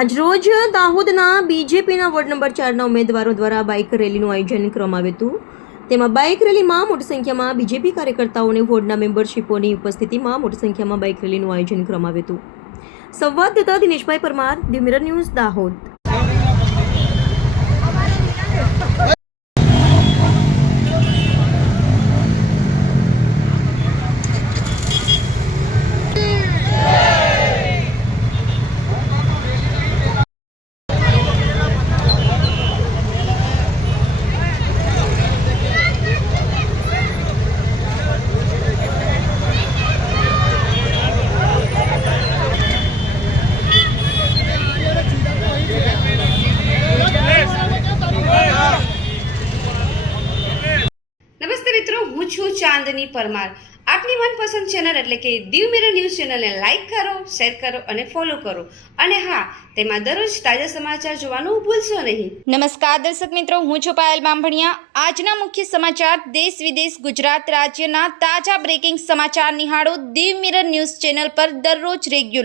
આજરોજ દાહોદના બીજેપીના ward number 4ના ઉમેદવારો દ્વારા બાઇક રેલીનું આયોજન કરવામાં આવ્યું હતું. તેમાં બાઇક રેલીમાં મોટી સંખ્યામાં બીજેપી કાર્યકર્તાઓને વોર્ડના મેમ્બરશીપોની ઉપસ્થિતિમાં મોટી સંખ્યામાં બાઇક રેલીનું આયોજન કરવામાં આવ્યું હતું. સંવાદદાતા Dineshbhai Parmar, the mirror news, Dahod. નમસ્તે મિત્રો, હું છું ચાંદની પરમાર. આપની મનપસંદ ચેનલ એટલે કે ધી મિરર ન્યૂઝ ચેનલને લાઈક કરો, શેર કરો અને ફોલો કરો. અને હા, તેમાં દરરોજ તાજા સમાચાર જોવાનું ભૂલશો નહીં. નમસ્કાર દર્શક મિત્રો, હું છું પાયલ બામભણિયા. આજના મુખ્ય સમાચાર, દેશ વિદેશ, ગુજરાત રાજ્યના તાજા બ્રેકિંગ સમાચાર નિહાળો ધી મિરર ન્યૂઝ ચેનલ પર દરરોજ રેગ્યુલર.